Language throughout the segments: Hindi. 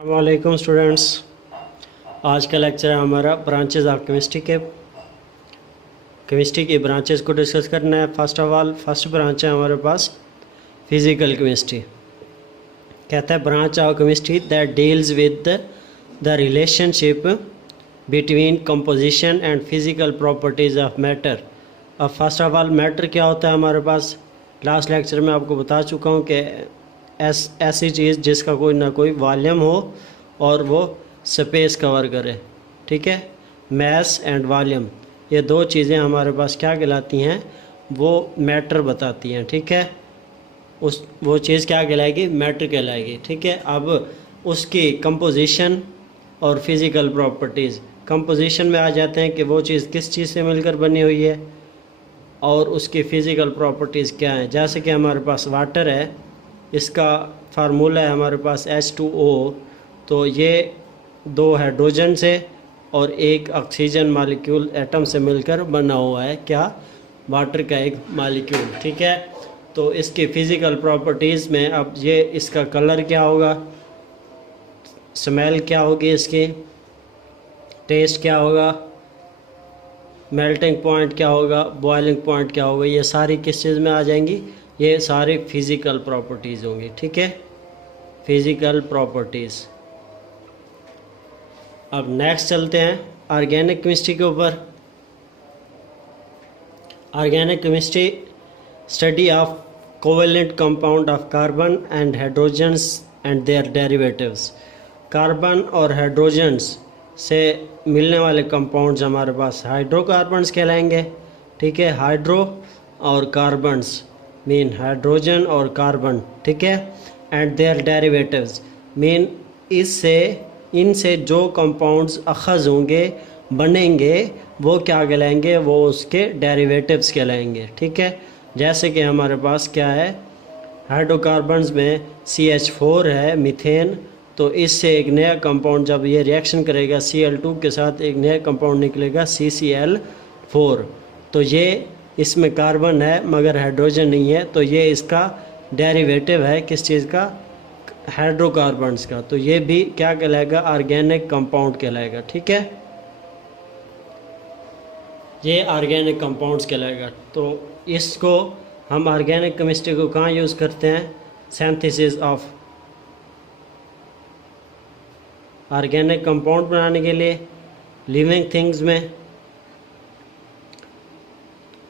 वालेकुम स्टूडेंट्स। आज का लेक्चर है हमारा ब्रांचेस ऑफ केमिस्ट्री की ब्रांचेस को डिस्कस करना है। First of all first branch है हमारे पास फिज़िकल केमिस्ट्री। कहता है branch of chemistry that deals with the relationship between composition and physical properties of matter. अब फर्स्ट ऑफ ऑल मैटर क्या होता है हमारे पास, लास्ट लेक्चर में आपको बता चुका हूँ कि ऐसी चीज़ जिसका कोई ना कोई वॉल्यूम हो और वो स्पेस कवर करे। ठीक है, मैस एंड वॉल्यूम ये दो चीज़ें हमारे पास क्या कहलाती हैं, वो मैटर बताती हैं। ठीक है, वो चीज़ क्या कहलाएगी, मैटर कहलाएगी। ठीक है, अब उसकी कंपोजिशन और फिज़िकल प्रॉपर्टीज़, कंपोजिशन में आ जाते हैं कि वो चीज़ किस चीज़ से मिलकर बनी हुई है और उसकी फ़िज़िकल प्रॉपर्टीज़ क्या हैं। जैसे कि हमारे पास वाटर है, इसका फार्मूला है हमारे पास H2O, तो ये दो हाइड्रोजन से और एक ऑक्सीजन मालिक्यूल एटम से मिलकर बना हुआ है, क्या, वाटर का एक मालिक्यूल। ठीक है, तो इसकी फ़िज़िकल प्रॉपर्टीज़ में अब ये इसका कलर क्या होगा, स्मेल क्या होगी, इसकी टेस्ट क्या होगा, मेल्टिंग पॉइंट क्या होगा, बॉइलिंग पॉइंट क्या होगा, ये सारी किस चीज़ में आ जाएंगी, ये सारी फिज़िकल प्रॉपर्टीज़ होंगी। ठीक है, फिज़िकल प्रॉपर्टीज़। अब नेक्स्ट चलते हैं ऑर्गेनिक केमिस्ट्री के ऊपर। Organic chemistry study of covalent compound of carbon and hydrogens and their derivatives. Carbon और हाइड्रोजन्स से मिलने वाले कंपाउंड्स हमारे पास हाइड्रोकार्बन्स कहलाएंगे। ठीक है, हाइड्रो और कार्बन्स मीन हाइड्रोजन और कार्बन। ठीक है, एंड देयर डेरिवेटिव्स मीन इनसे जो कंपाउंड्स अखज़ होंगे, बनेंगे, वो क्या कहलाएंगे, वो उसके डेरिवेटिव्स कहलाएंगे। ठीक है, जैसे कि हमारे पास क्या है, हाइड्रोकार्बन्स में CH4 है, मीथेन, तो इससे एक नया कंपाउंड जब ये रिएक्शन करेगा Cl2 के साथ एक नया कंपाउंड निकलेगा CCl4। तो ये इसमें कार्बन है मगर हाइड्रोजन नहीं है, तो ये इसका डेरिवेटिव है किस चीज़ का, हाइड्रोकार्बन्स का। तो ये भी क्या कहलाएगा, ऑर्गेनिक कंपाउंड कहलाएगा। ठीक है, ये ऑर्गेनिक कंपाउंड्स कहलाएगा। तो इसको हम ऑर्गेनिक केमिस्ट्री को कहाँ यूज़ करते हैं, सिंथेसिस ऑफ ऑर्गेनिक कंपाउंड बनाने के लिए लिविंग थिंग्स में।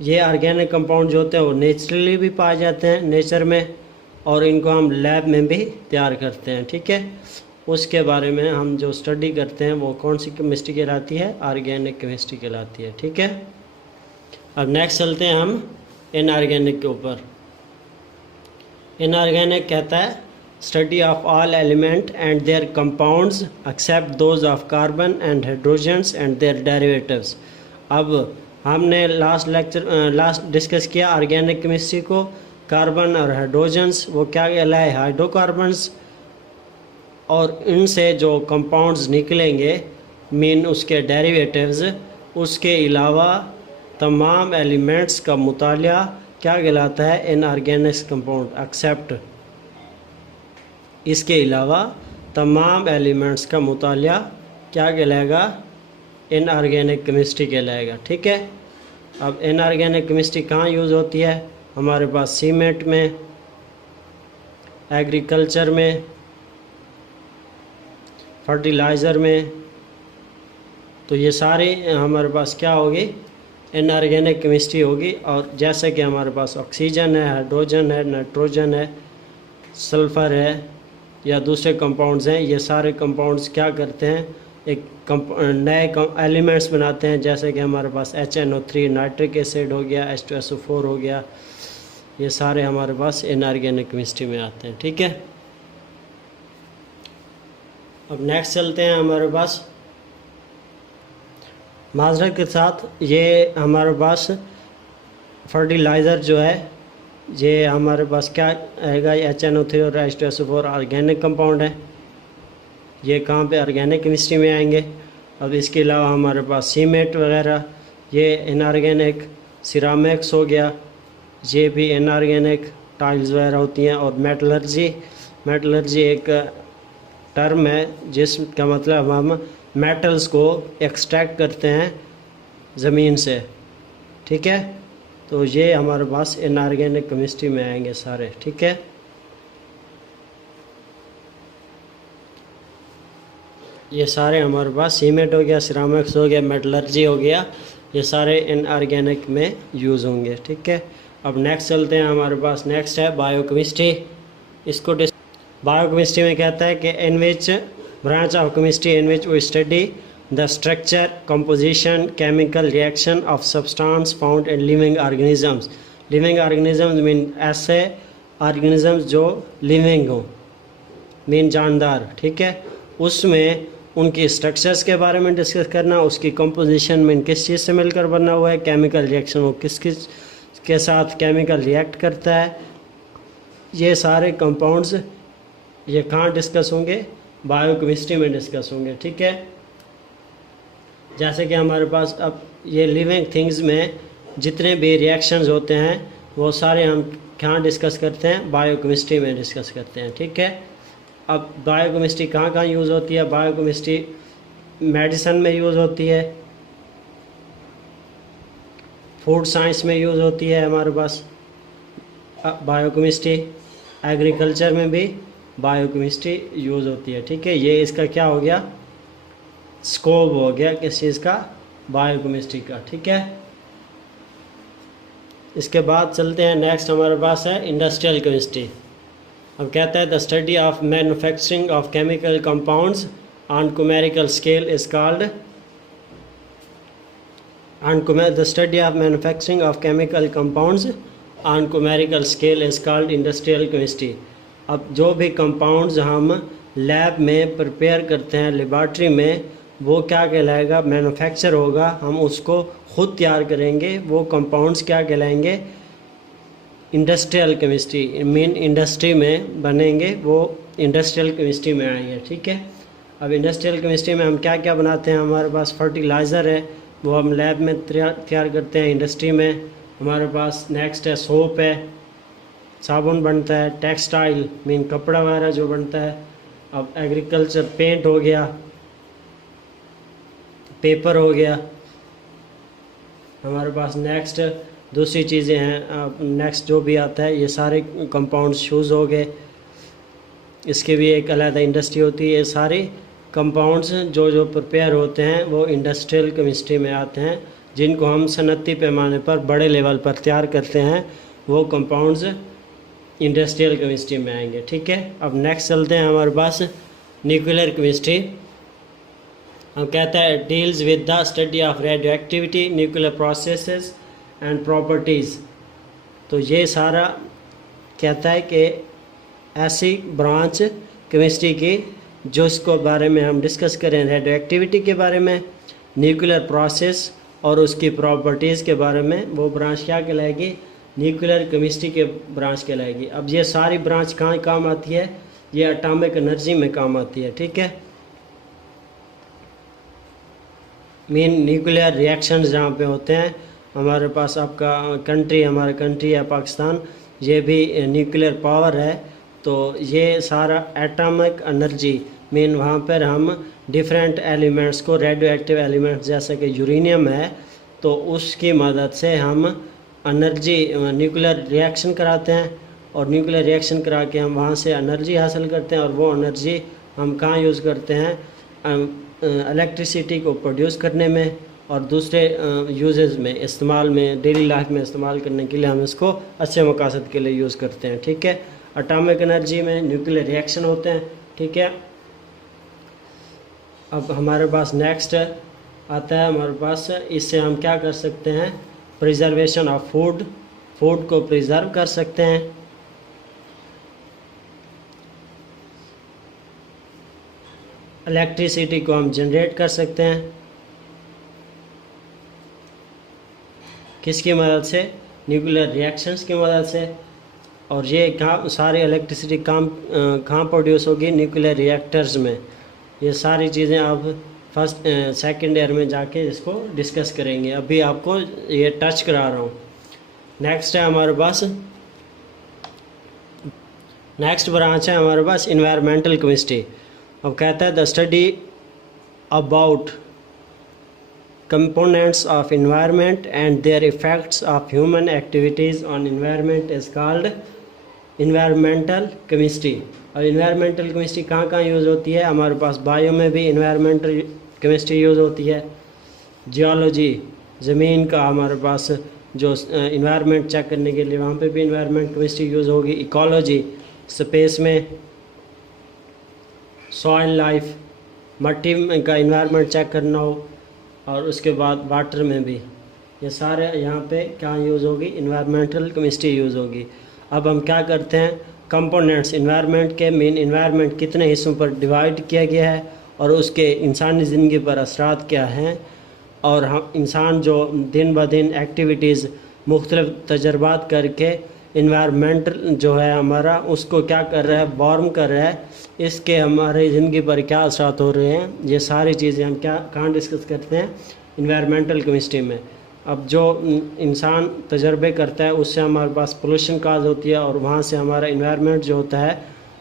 ये ऑर्गेनिक कंपाउंड जो होते हैं वो नेचुरली भी पाए जाते हैं नेचर में, और इनको हम लैब में भी तैयार करते हैं। ठीक है, उसके बारे में हम जो स्टडी करते हैं वो कौन सी केमिस्ट्री कहलाती है, ऑर्गेनिक केमिस्ट्री कहलाती है। ठीक है, अब नेक्स्ट चलते हैं हम इनऑर्गेनिक के ऊपर। इनऑर्गेनिक कहता है study of all element and their compounds except those of carbon and hydrogens and their derivatives. अब हमने लास्ट डिस्कस किया ऑर्गेनिक केमिस्ट्री को, कार्बन और हाइड्रोजन्स वो क्या कहलाए, हाइड्रोकार्बन्स, और इनसे जो कंपाउंड्स निकलेंगे मीन उसके डेरिवेटिव्स, उसके अलावा तमाम एलिमेंट्स का मुतालिया क्या कहलाता है, इनऑर्गेनिक कंपाउंड एक्सेप्ट, इसके अलावा तमाम एलिमेंट्स का मुतालिया क्या कहलाएगा, इनऑर्गेनिक केमिस्ट्री कहलाएगा। ठीक है, अब इनऑर्गेनिक केमिस्ट्री कहाँ यूज़ होती है, हमारे पास सीमेंट में, एग्रीकल्चर में, फर्टिलाइज़र में, तो ये सारे हमारे पास क्या होगी, इनऑर्गेनिक केमिस्ट्री होगी। और जैसे कि हमारे पास ऑक्सीजन है, हाइड्रोजन है, नाइट्रोजन है, सल्फ़र है या दूसरे कंपाउंड्स हैं, ये सारे कंपाउंड्स क्या करते हैं, एक नए एलिमेंट्स बनाते हैं। जैसे कि हमारे पास HNO3 नाइट्रिक एसिड हो गया, H2SO4 हो गया, ये सारे हमारे पास इनऑर्गेनिक केमिस्ट्री में आते हैं। ठीक है, अब नेक्स्ट चलते हैं हमारे पास, माजरत के साथ ये हमारे पास फर्टिलाइज़र जो है, ये हमारे पास क्या आएगा, HNO3 और H2SO4 ऑर्गेनिक कंपाउंड है, ये कहाँ पे, ऑर्गेनिक केमिस्ट्री में आएंगे। अब इसके अलावा हमारे पास सीमेंट वगैरह ये इनऑर्गेनिक, सिरामिक्स हो गया ये भी इनऑर्गेनिक, टाइल्स वगैरह होती हैं। और मेटलर्जी एक टर्म है जिसका मतलब हम मेटल्स को एक्सट्रैक्ट करते हैं ज़मीन से, ठीक है। तो ये हमारे पास इनऑर्गेनिक केमिस्ट्री में आएंगे सारे, ठीक है। ये सारे हमारे पास सीमेंट हो गया, सिरामिक्स हो गया, मेटलर्जी हो गया, ये सारे इनऑर्गेनिक में यूज़ होंगे, ठीक है। अब नेक्स्ट चलते हैं, हमारे पास नेक्स्ट है बायोकेमिस्ट्री। इसको बायोकेमिस्ट्री में कहता है कि in which branch of chemistry in which we study the structure, composition, chemical reaction of substance found in living organisms. Living organisms mean ऐसे ऑर्गेनिजम्स जो लिविंग हो, मीन जानदार, ठीक है। उसमें उनकी स्ट्रक्चर्स के बारे में डिस्कस करना, उसकी कंपोजिशन में किस चीज़ से मिलकर बना हुआ है, केमिकल रिएक्शन वो किस किस के साथ केमिकल रिएक्ट करता है, ये सारे कंपाउंड्स ये कहाँ डिस्कस होंगे, बायोकेमिस्ट्री में डिस्कस होंगे, ठीक है। जैसे कि हमारे पास अब ये लिविंग थिंग्स में जितने भी रिएक्शंस होते हैं वो सारे हम कहाँ डिस्कस करते हैं, बायोकेमिस्ट्री में डिस्कस करते हैं, ठीक है। अब बायोकेमिस्ट्री कहाँ कहाँ यूज़ होती है, बायोकेमिस्ट्री मेडिसिन में यूज़ होती है, फूड साइंस में यूज़ होती है हमारे पास बायोकेमिस्ट्री, एग्रीकल्चर में भी बायोकेमिस्ट्री यूज़ होती है, ठीक है। ये इसका क्या हो गया, स्कोप हो गया किस चीज़ का, बायोकेमिस्ट्री का, ठीक है। इसके बाद चलते हैं नेक्स्ट, हमारे पास है इंडस्ट्रियल केमिस्ट्री। अब कहता है the study of manufacturing of chemical compounds on numerical scale is called the study of manufacturing of chemical compounds on numerical scale is called industrial chemistry. अब जो भी कंपाउंड्स हम लैब में प्रिपेयर करते हैं, लेबॉर्ट्री में, वो क्या कहलाएगा, मैन्युफैक्चर होगा, हम उसको खुद तैयार करेंगे, वो कंपाउंड्स क्या कहलाएंगे, इंडस्ट्रियल केमिस्ट्री, मीन इंडस्ट्री में बनेंगे, वो इंडस्ट्रियल केमिस्ट्री में आएंगे, ठीक है। अब इंडस्ट्रियल केमिस्ट्री में हम क्या क्या बनाते हैं, हमारे पास फर्टिलाइज़र है, वो हम लैब में तैयार करते हैं इंडस्ट्री में। हमारे पास नेक्स्ट है सोप है, साबुन बनता है, टेक्सटाइल मीन कपड़ा वगैरह जो बनता है। अब एग्रीकल्चर पेंट हो गया, पेपर हो गया। हमारे पास नेक्स्ट दूसरी चीज़ें हैं, नेक्स्ट जो भी आता है ये सारे कंपाउंड, शूज़ हो गए, इसके भी एक अलग इंडस्ट्री होती है। ये सारे कंपाउंड्स जो प्रिपेयर होते हैं वो इंडस्ट्रियल केमिस्ट्री में आते हैं, जिनको हम सनती पैमाने पर बड़े लेवल पर तैयार करते हैं, वो कंपाउंड्स इंडस्ट्रियल केमिस्ट्री में आएंगे, ठीक है। अब नेक्स्ट चलते हैं, हमारे पास न्यूक्लियर केमिस्ट्री। हम कहता है deals with the study of radio activity, nuclear processes and properties. तो ये सारा कहता है कि ऐसी ब्रांच केमिस्ट्री की जो इसको बारे में हम डिस्कस करें, रेडियो एक्टिविटी के बारे में, न्यूक्लियर प्रोसेस और उसकी प्रॉपर्टीज़ के बारे में, वो ब्रांच क्या कहलाएगी, न्यूक्लियर केमिस्ट्री के ब्रांच कहलाएगी। अब ये सारी ब्रांच कहाँ काम आती है, ये एटॉमिक एनर्जी में काम आती है, ठीक है। मेन न्यूक्लियर रिएक्शंस जहाँ पे होते हैं, हमारे पास आपका कंट्री, हमारा कंट्री है पाकिस्तान, ये भी न्यूक्लियर पावर है, तो ये सारा एटॉमिक एनर्जी मीन वहाँ पर हम डिफरेंट एलिमेंट्स को, रेडियो एक्टिव एलिमेंट्स जैसे कि यूरेनियम है, तो उसकी मदद से हम एनर्जी, न्यूक्लियर रिएक्शन कराते हैं, और न्यूक्लियर रिएक्शन करा के हम वहाँ से एनर्जी हासिल करते हैं, और वो एनर्जी हम कहाँ यूज़ करते हैं, इलेक्ट्रिसिटी को प्रोड्यूस करने में और दूसरे यूजेस में, इस्तेमाल में, डेली लाइफ में इस्तेमाल करने के लिए हम इसको अच्छे मकासद के लिए यूज़ करते हैं, ठीक है। एटॉमिक एनर्जी में न्यूक्लियर रिएक्शन होते हैं, ठीक है। अब हमारे पास नेक्स्ट आता है, हमारे पास इससे हम क्या कर सकते हैं, प्रिजर्वेशन ऑफ फूड, फूड को प्रिजर्व कर सकते हैं। इलेक्ट्रिसिटी को हम जनरेट कर सकते हैं, किसकी मदद से, न्यूक्लियर रिएक्शंस की मदद से। और ये कहाँ सारी इलेक्ट्रिसिटी कहाँ प्रोड्यूस होगी, न्यूक्लियर रिएक्टर्स में। ये सारी चीज़ें आप फर्स्ट सेकंड ईयर में जाके इसको डिस्कस करेंगे, अभी आपको ये टच करा रहा हूँ। नेक्स्ट है हमारे पास, नेक्स्ट ब्रांच है हमारे पास इन्वायरमेंटल केमिस्ट्री। अब कहता है the study about components of environment and their effects of human activities on environment is called environmental chemistry। अब environmental chemistry कहाँ कहाँ यूज़ होती है? हमारे पास बायो में भी environmental chemistry यूज़ होती है, जियोलॉजी ज़मीन का हमारे पास जो environment चेक करने के लिए वहाँ पे भी environment chemistry यूज़ होगी, इकोलॉजी स्पेस में, सॉइल लाइफ मट्टी का environment चेक करना हो, और उसके बाद वाटर में भी, ये सारे यहाँ पे क्या यूज़ होगी? इन्वायरमेंटल केमिस्ट्री यूज़ होगी। अब हम क्या करते हैं, कंपोनेंट्स इन्वायरमेंट के, मेन इन्वायरमेंट कितने हिस्सों पर डिवाइड किया गया है और उसके इंसानी ज़िंदगी पर असरात क्या हैं, और हम इंसान जो दिन ब दिन एक्टिविटीज़ मुख्तलिफ तजर्बात करके इन्वायरमेंटल जो है हमारा उसको क्या कर रहा है, वार्म कर रहा है, इसके हमारी ज़िंदगी पर क्या असरात हो रहे हैं, ये सारी चीज़ें हम कहाँ डिस्कस करते हैं? इन्वायरमेंटल केमिस्ट्री में। अब जो इंसान तजर्बे करता है उससे हमारे पास पोल्यूशन काज होती है और वहाँ से हमारा इन्वायरमेंट जो होता है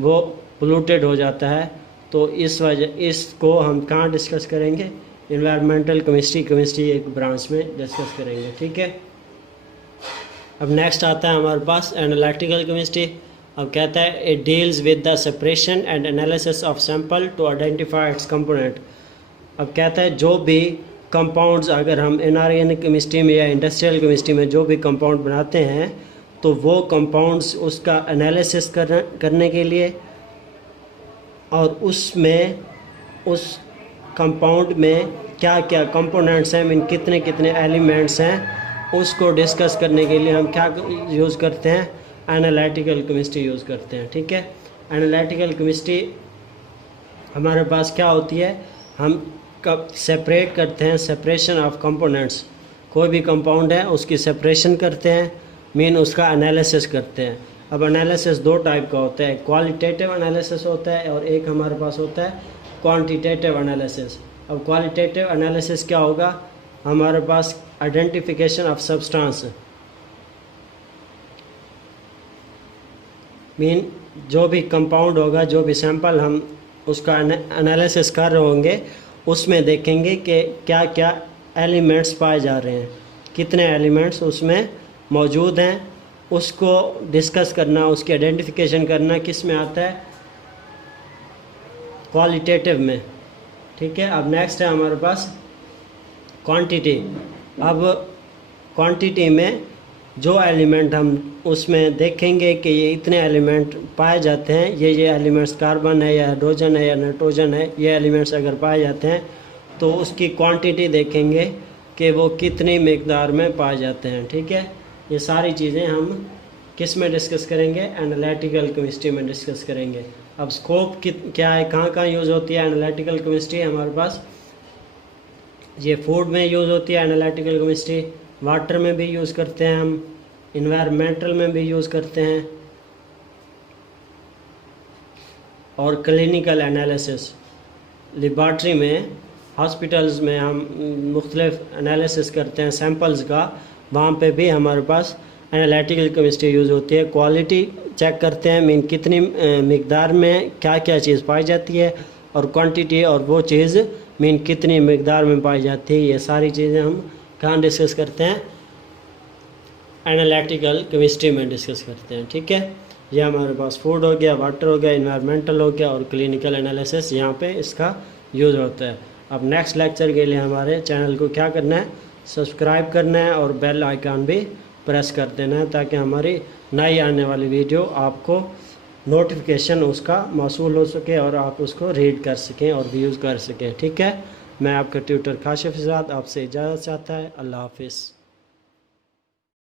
वो पोल्यूटेड हो जाता है। तो इस वजह इसको हम कहाँ डिस्कस करेंगे? इन्वायरमेंटल केमिस्ट्री एक ब्रांच में डिस्कस करेंगे, ठीक है। अब नेक्स्ट आता है हमारे पास एनालिटिकल केमिस्ट्री। अब कहता है it deals with the separation and analysis of sample to identify its component. अब कहता है जो भी कंपाउंड्स अगर हम इनऑर्गेनिक केमिस्ट्री में या इंडस्ट्रियल केमिस्ट्री में जो भी कंपाउंड बनाते हैं तो वो कंपाउंड्स उसका एनालिसिस करने के लिए और उसमें उस कंपाउंड में क्या क्या कंपोनेंट्स हैं, मीन कितने कितने एलिमेंट्स हैं, उसको डिस्कस करने के लिए हम क्या यूज़ करते हैं? एनालिटिकल केमिस्ट्री यूज़ करते हैं, ठीक है। एनालिटिकल केमिस्ट्री हमारे पास क्या होती है, हम कब सेपरेट करते हैं, सेपरेशन ऑफ कंपोनेंट्स। कोई भी कंपाउंड है उसकी सेपरेशन करते हैं, मीन उसका एनालिसिस करते हैं। अब एनालिसिस दो टाइप का होता है, क्वालिटेटिव एनालिसिस होता है और एक हमारे पास होता है क्वांटिटेटिव एनालिसिस। अब क्वालिटेटिव एनालिसिस क्या होगा? हमारे पास आइडेंटिफिकेशन ऑफ सब्सटेंस, मीन जो भी कंपाउंड होगा, जो भी सैंपल हम उसका एनालिसिस कर रहे होंगे उसमें देखेंगे कि क्या क्या एलिमेंट्स पाए जा रहे हैं, कितने एलिमेंट्स उसमें मौजूद हैं, उसको डिस्कस करना, उसकी आइडेंटिफिकेशन करना किस में आता है? क्वालिटेटिव में, ठीक है। अब नेक्स्ट है हमारे पास क्वांटिटी। अब क्वांटिटी में जो एलिमेंट हम उसमें देखेंगे कि ये इतने एलिमेंट पाए जाते हैं, ये एलिमेंट्स कार्बन है या हाइड्रोजन है या नाइट्रोजन है, ये एलिमेंट्स अगर पाए जाते हैं तो उसकी क्वांटिटी देखेंगे कि वो कितनी मिकदार में पाए जाते हैं, ठीक है। ये सारी चीज़ें हम किस में डिस्कस करेंगे? एनालिटिकल केमिस्ट्री में डिस्कस करेंगे। अब स्कोप क्या है, कहाँ कहाँ यूज़ होती है एनालिटिकल केमिस्ट्री? हमारे पास ये फूड में यूज़ होती है एनालिटिकल केमिस्ट्री, वाटर में भी यूज़ करते हैं हम, इन्वायरमेंटल में भी यूज़ करते हैं, और क्लिनिकल एनालिसिस लेबॉर्ट्री में, हॉस्पिटल्स में हम मुख्तलिफ एनालिसिस करते हैं सैंपल्स का, वहाँ पे भी हमारे पास एनालिटिकल केमिस्ट्री यूज़ होती है। क्वालिटी चेक करते हैं, मीन कितनी मिकदार में क्या क्या चीज़ पाई जाती है, और क्वांटिटी और वो चीज़ मीन कितनी मिकदार में पाई जाती है। ये सारी चीज़ें हम कहाँ डिस्कस करते हैं? एनालिटिकल केमिस्ट्री में डिस्कस करते हैं, ठीक है। ये हमारे पास फूड हो गया, वाटर हो गया, इन्वायरमेंटल हो गया, और क्लिनिकल एनालिसिस यहाँ पे इसका यूज़ होता है। अब नेक्स्ट लेक्चर के लिए हमारे चैनल को क्या करना है? सब्सक्राइब करना है और बेल आइकन भी प्रेस कर देना है ताकि हमारी नई आने वाली वीडियो आपको नोटिफिकेशन उसका मौसूल हो सके और आप उसको रीड कर सकें और व्यूज़ कर सकें, ठीक है। मैं आपका ट्यूटर काशिफ इजाद आपसे इजाज़त चाहता है। अल्लाह हाफिज़।